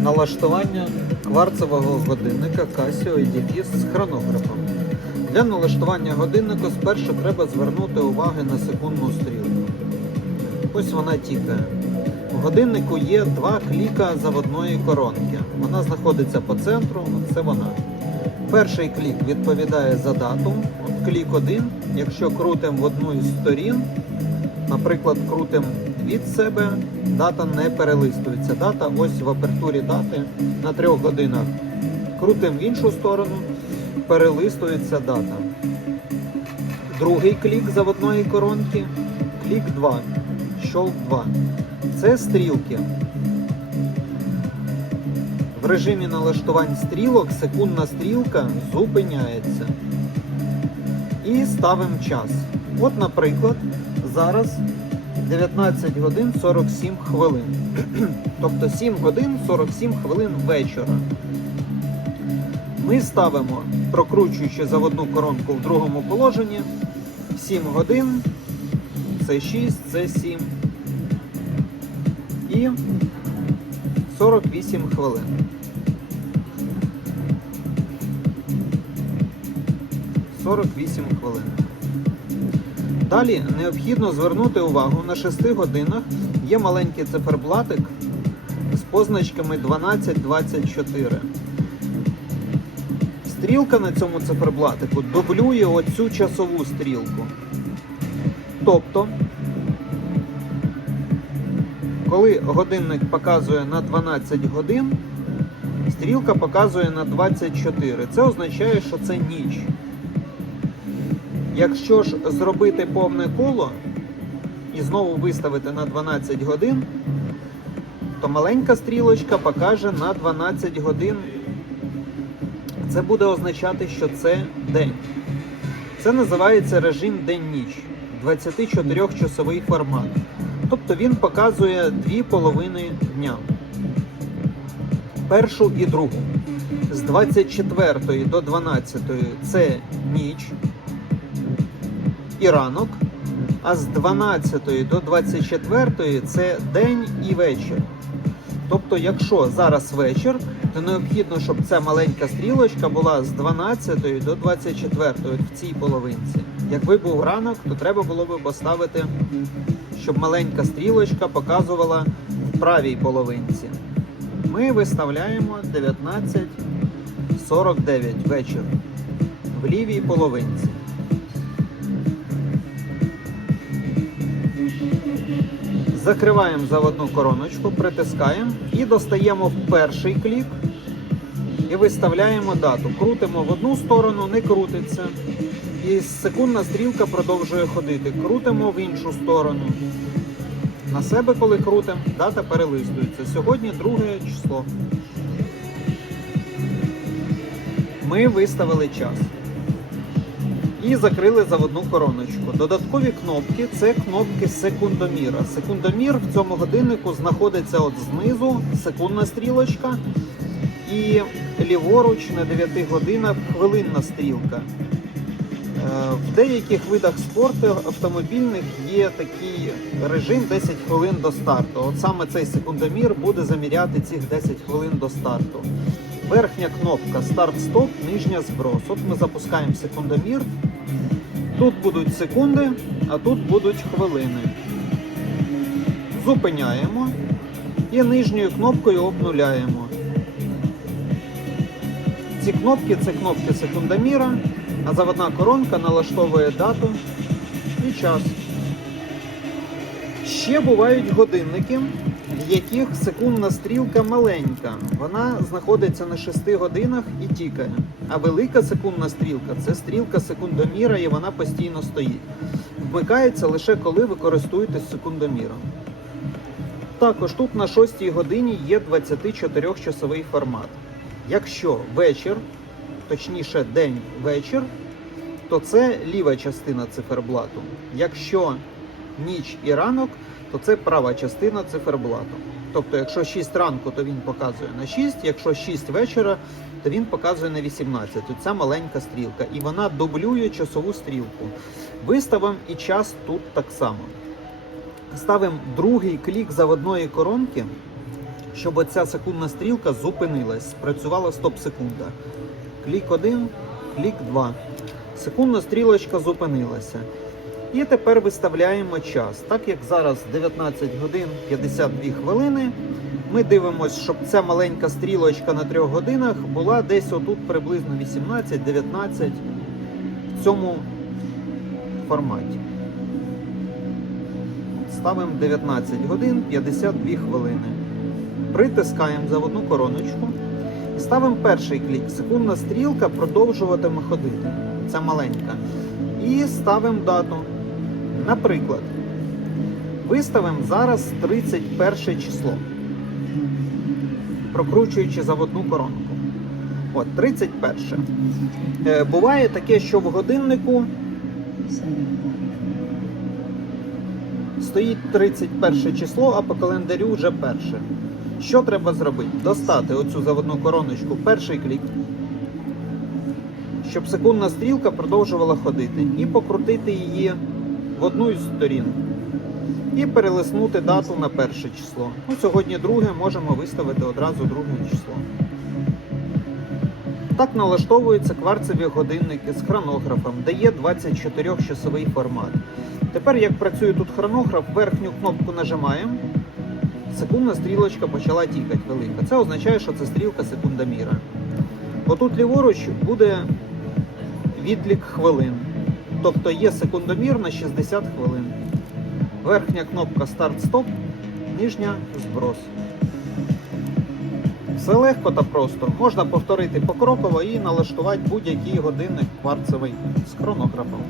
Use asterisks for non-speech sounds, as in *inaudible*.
Налаштування кварцевого годинника Casio EDP з хронографом. Для налаштування годинника спершу треба звернути увагу на секундну стрілку. Ось вона тікає. У годиннику є два кліка заводної коронки. Вона знаходиться по центру, це вона. Перший клік відповідає за дату. Клік 1. Якщо крутимо в одну із сторін, наприклад, крутимо від себе, дата не перелистується. Дата ось в апертурі дати на трьох годинах. Крутимо в іншу сторону, перелистується дата. Другий клік заводної коронки, клік 2, щолк 2. Це стрілки. В режимі налаштувань стрілок секундна стрілка зупиняється. І ставимо час. От, наприклад, зараз 19 годин 47 хвилин. *clears throat* Тобто 7 годин 47 хвилин вечора. Ми ставимо, прокручуючи заводну коронку в другому положенні, 7 годин, це 6, це 7 і 48 хвилин. Сорок вісім хвилин. Далі необхідно звернути увагу на 6 годинах є маленький циферблатик з позначками 12-24. Стрілка на цьому циферблатику дублює оцю часову стрілку. Тобто, коли годинник показує на 12 годин, стрілка показує на 24. Це означає, що це ніч. Якщо ж зробити повне коло і знову виставити на 12 годин, то маленька стрілочка покаже на 12 годин. Це буде означати, що це день. Це називається режим день-ніч, 24-часовий формат. Тобто він показує дві половини дня. Першу і другу. З 24 до 12 це ніч і ранок, а з 12 до 24 це день і вечір. Тобто, якщо зараз вечір, то необхідно, щоб ця маленька стрілочка була з 12 до 24 в цій половинці. Якби був ранок, то треба було би поставити, щоб маленька стрілочка показувала в правій половинці. Ми виставляємо 19.49 вечір в лівій половинці. Закриваємо заводну короночку, притискаємо і достаємо в перший клік і виставляємо дату. Крутимо в одну сторону, не крутиться. І секундна стрілка продовжує ходити. Крутимо в іншу сторону. На себе, коли крутимо, дата перелистується. Сьогодні друге число. Ми виставили час. І закрили заводну короночку. Додаткові кнопки це кнопки секундоміра. Секундомір в цьому годиннику знаходиться от знизу, секундна стрілочка. І ліворуч на 9 годинах хвилинна стрілка. Е, В деяких видах спорту автомобільних є такий режим 10 хвилин до старту. От саме цей секундомір буде заміряти цих 10 хвилин до старту. Верхня кнопка старт-стоп, нижня зброс. От ми запускаємо секундомір. Тут будуть секунди, а тут будуть хвилини. Зупиняємо і нижньою кнопкою обнуляємо. Ці кнопки це кнопки секундоміра, а заводна коронка налаштовує дату і час. Ще бувають годинники, в яких секундна стрілка маленька. Вона знаходиться на 6 годинах і тікає. А велика секундна стрілка це стрілка секундоміра і вона постійно стоїть. Вмикається лише коли ви користуєтесь секундоміром. Також тут на 6 годині є 24-часовий формат. Якщо вечір, точніше день вечір, то це ліва частина циферблату. Якщо ніч і ранок, то це права частина циферблату. Тобто, якщо 6 ранку, то він показує на 6, якщо 6 вечора, то він показує на 18. Оця маленька стрілка. І вона дублює часову стрілку. Виставимо і час тут так само. Ставимо другий клік заводної коронки щоб оця секундна стрілка зупинилась, спрацювала стоп-секунда. Клік 1, клік 2. Секундна стрілочка зупинилася. І тепер виставляємо час. Так як зараз 19 годин 52 хвилини, ми дивимося, щоб ця маленька стрілочка на 3 годинах була десь отут приблизно 18-19 в цьому форматі. Ставимо 19 годин 52 хвилини. Притискаємо заводну короночку і ставимо перший клік. Секундна стрілка продовжуватиме ходити. Це маленька. І ставимо дату. Наприклад, виставимо зараз 31 число, прокручуючи заводну коронку. От, 31. Е, буває таке, що в годиннику стоїть 31 число, а по календарю вже перше. Що треба зробити? Достати оцю заводну короночку, перший клік, щоб секундна стрілка продовжувала ходити, і покрутити її в одну із сторін. І перелиснути дату на перше число. Ну, сьогодні друге, можемо виставити одразу друге число. Так налаштовуються кварцеві годинники з хронографом, де є 24-часовий формат. Тепер, як працює тут хронограф, верхню кнопку нажимаємо. Секундна стрілочка почала тікати велика. Це означає, що це стрілка секундоміра. Отут ліворуч буде відлік хвилин. Тобто є секундомір на 60 хвилин. Верхня кнопка старт-стоп, нижня зброс. Все легко та просто. Можна повторити покроково і налаштувати будь-який годинник кварцевий з хронографом.